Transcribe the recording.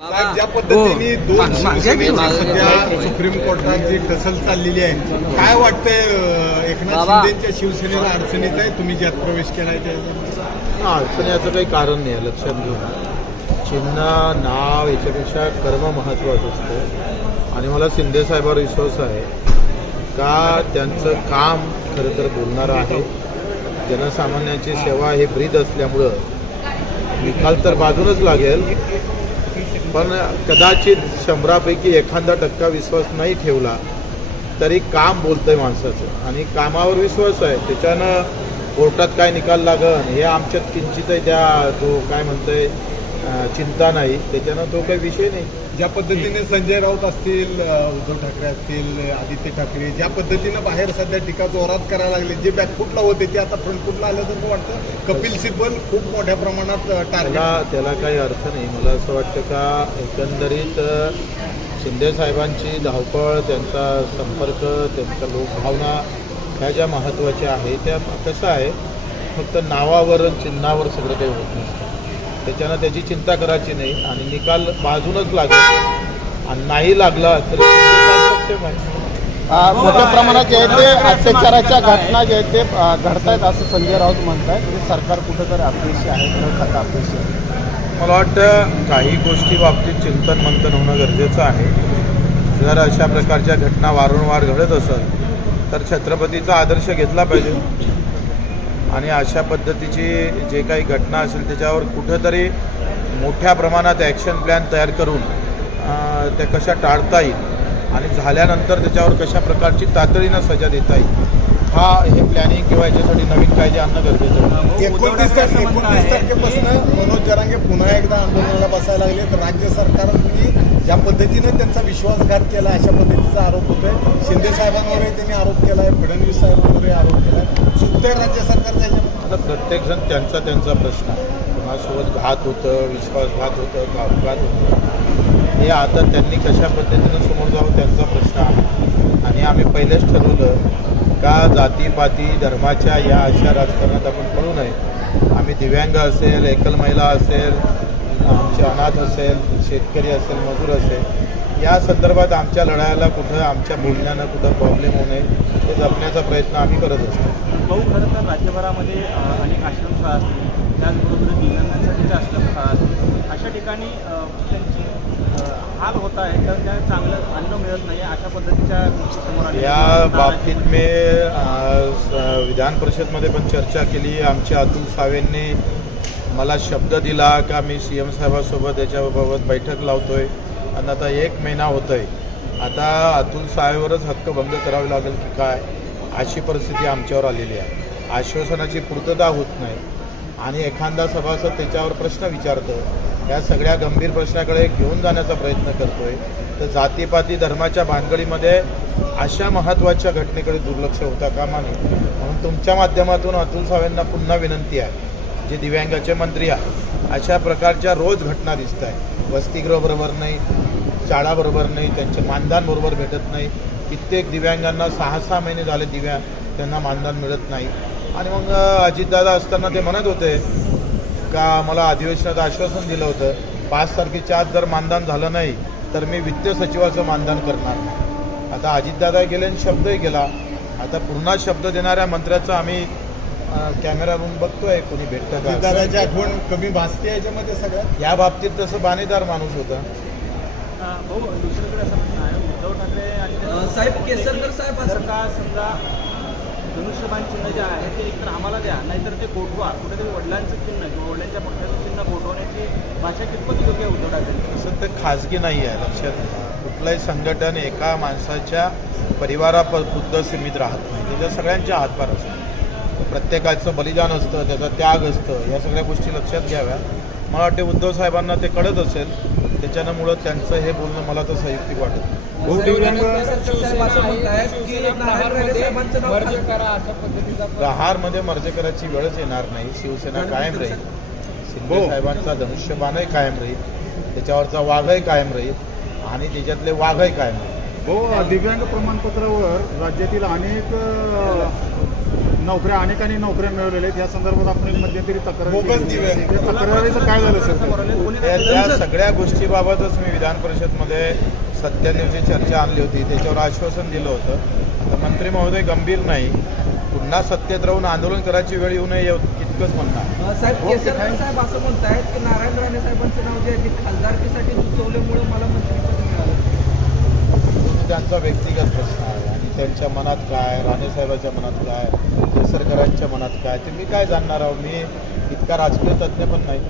साहेब, ज्या पद्धतीने दोन शिवसेनेची सध्या सुप्रीम कोर्टात जी टसल चाललेली आहे, काय वाटतंय एकनाथ शिंदेच्या शिवसेनेला अडचणीत आहे? तुम्ही ज्यात प्रवेश केलाय त्या अडचणीचं काही कारण नाही. लक्षात घेऊन चिन्ह नाव याच्यापेक्षा कर्म महत्त्वाचं असतं आणि मला शिंदे साहेबांवर विश्वास आहे का त्यांचं काम खरं तर बोलणारं आहे. जनसामान्यांची सेवा हे ब्रीद असल्यामुळं निकाल तर बाजूनच लागेल, पण कदाचित 100पैकी 1% विश्वास नाही ठेवला तरी काम बोलतंय माणसाचं आणि कामावर विश्वास आहे. त्याच्यानं कोर्टात काय निकाल लागन हे आमच्यात किंचितही त्या तो काय म्हणतोय चिंता नाही, त्याच्यानं तो काही विषय नाही. ज्या पद्धतीने संजय राऊत असतील, उद्धव ठाकरे असतील, आदित्य ठाकरे ज्या पद्धतीनं बाहेर सध्या टीका जोरात करायला लागले, जे बॅकफुटला होते ते आता फ्रंटफुटला आल्यासारखं वाटतं. कपिल सिब्बल खूप मोठ्या प्रमाणात त्याला काही अर्थ नाही. मला असं वाटतं का एकंदरीत शिंदे साहेबांची धावपळ, त्यांचा संपर्क, त्यांच्या लोकभावना ह्या ज्या महत्त्वाच्या आहे त्या कसं आहे, फक्त नावावर चिन्हावर सगळं काही होत नसतं. त्याच्यानं त्याची चिंता करायची नाही आणि निकाल बाजूनच लागेल आणि नाही लागला तर सक्षम आहे. मोठ्या प्रमाणात जे आहे ते अत्याचाराच्या घटना जे आहेत ते घडत आहेत असं संजय राऊत म्हणत आहेत. म्हणजे सरकार कुठंतरी अपयशी आहे, खातं अपयशी आहे. मला वाटतं काही गोष्टी बाबतीत चिंतन मंथन होणं गरजेचं आहे. जर अशा प्रकारच्या घटना वारंवार घडत असेल तर छत्रपतीचा आदर्श घेतला पाहिजे आणि अशा पद्धतीची जे काही घटना असेल त्याच्यावर कुठंतरी मोठ्या प्रमाणात ॲक्शन प्लॅन तयार करून त्या कशा टाळता येईल आणि झाल्यानंतर त्याच्यावर कशा प्रकारची तातडीनं सजा देता येईल हे प्लॅनिंग किंवा याच्यासाठी नवीन कायदे आणणं गरजेचं आहे. 29 तारखेपासून मनोज जरांगे पुन्हा एकदा आंदोलनाला बसायला लागले. तर राज्य सरकारने ज्या पद्धतीनं त्यांचा विश्वासघात केला अशा पद्धतीचा आरोप होतोय. शिंदे साहेबांवरही त्यांनी आरोप केला आहे, फडणवीस साहेबांवरही आरोप केला आहे. चुकतंय राज्य सरकारच्या ह्याच्यामध्ये? आता प्रत्येकजण त्यांचा प्रश्न आहे. कोणासोबत घात होतं, विश्वासघात होतं, घातघात होतं, हे आता त्यांनी कशा पद्धतीनं समोर जावं त्यांचा प्रश्न आहे. आणि आम्ही पहिलेच ठरवलं का जातीपाती धर्माच्या या अशा राजकारणात आपण पडू नये. आम्ही दिव्यांग असेल, एकल महिला असेल, आमचे अनाथ असेल, शेतकरी असेल, मजूर असेल, या संदर्भात आमच्या लढायला कुठं आमच्या बोलण्यानं कुठं प्रॉब्लेम होऊ नये हे जपण्याचा प्रयत्न आम्ही करत असतो. भाऊ, खरं तर राज्यभरामध्ये अनेक आश्रमशाळा असतील, त्याचबरोबर दिव्यांगांसाठीच्या आश्रमशाळा असतील, अशा ठिकाणी त्यांची हाल होत आहे, तर त्या चांगलं अन्न मिळत नाही, अशा पद्धतीच्या गोष्टी समोर आल्या. या बाबतीत मी विधान परिषदमध्ये पण चर्चा केली. आमच्या अतुल सावेंनी मला शब्द दिला का मी CM साहेबांसोबत याच्याबाबत बैठक लावतोय आणि आता 1 महिना होत आहे. आता अतुल साहेबवरच हक्कभंग करावी लागेल की काय, अशी परिस्थिती आमच्यावर आलेली आहे. आश्वासनाची पूर्तता होत नाही आणि एखादा सभासद त्याच्यावर प्रश्न विचारतो. या सगळ्या गंभीर प्रश्नाकडे घेऊन जाण्याचा प्रयत्न करतोय. तर जातीपाती धर्माच्या भानगडीमध्ये अशा महत्त्वाच्या घटनेकडे दुर्लक्ष होता कामा नये. म्हणून तुमच्या माध्यमातून अतुल सावेंना पुन्हा विनंती आहे, जे दिव्यांगाचे मंत्री आहेत, अशा प्रकारच्या रोज घटना दिसत आहे. वसतिगृह बरोबर नाही, शाळा बरोबर नाही, त्यांचे मानधन बरोबर भेटत नाही. कित्येक दिव्यांगांना 6-6 महिने झाले त्यांना मानधन मिळत नाही. आणि मग अजितदादा असताना ते म्हणत होते का मला अधिवेशनात आश्वासन दिलं होतं 5 तारखेच्या आत जर मानधन झालं नाही तर मी वित्त सचिवाचं मानधन करणार नाही. आता अजितदादा गेले आणि शब्दही गेला. आता पुन्हा शब्द देणाऱ्या मंत्र्याचं आम्ही कॅमेरावरून बघतोय, कोणी भेटतं का. दादाची आठवण कमी भासते याच्यामध्ये सगळ्यात. या बाबतीत तसं बाणेदार माणूस होता. भाऊ, दुसरीकडे असं म्हणणं आहे, उद्धव ठाकरे आणि साहेब केसरकर साहेब जर का समजा धनुष्यबाण चिन्ह जे आहे ते एकतर आम्हाला द्या, नाहीतर ते गोठवा, कुठेतरी वडिलांचं चिन्ह किंवा वडिलांच्या पक्षाचं चिन्ह गोठवण्याची भाषा कितपत योग्य आहे उद्धव ठाकरे? असं ते खाजगी नाही आहे. लक्षात घ्या, कुठलंही संघटन एका माणसाच्या परिवारापुरतं सीमित राहत नाही. त्याच्या सगळ्यांच्या हातभार असतात, प्रत्येकाचं बलिदान असतं, त्याचा त्याग असतं, या सगळ्या गोष्टी लक्षात घ्याव्या. मला वाटते उद्धव साहेबांना ते कळत असेल, त्याच्यामुळं त्यांचं हे बोलणं मला तर संयुक्तिक वाटत. प्रहारमध्ये मर्ज करायची वेळच येणार नाही. शिवसेना कायम राहील, शिंदे साहेबांचा धनुष्यबाणही कायम राहील, त्याच्यावरचा वाघही कायम राहील आणि त्याच्यातले वाघही कायम राहील. दिव्यांग प्रमाणपत्रावर राज्यातील अनेक नोकऱ्या अनेकांनी नोकऱ्या मिळवलेल्या आहेत या संदर्भात आपण एक मध्यंतरी तक्रार बोगस केली. दिवे. त्या तक्रारीचं काय झालं सर? त्या सगळ्या गोष्टीबाबतच मी विधान परिषदमध्ये 7 दिवशी चर्चा आणली होती, त्याच्यावर आश्वासन दिलं होतं. तर मंत्री महोदय गंभीर नाही, पुन्हा सत्तेत राहून आंदोलन करायची वेळ येऊ नये इतकंच म्हणणार. साहेब केसरकर साहेब असं म्हणतायत की नारायण राणे साहेबांचं नाव जे आहे ते खासदारकीसाठी सुचवल्यामुळे मला मंत्रिपद मिळालं. त्यांचा व्यक्तिगत प्रश्न आहे आणि त्यांच्या मनात काय, राणेसाहेबांच्या मनात काय, केसरकरांच्या मनात काय, ते मी काय जाणणार आहो. मी इतका राजकीय तज्ज्ञ पण नाही.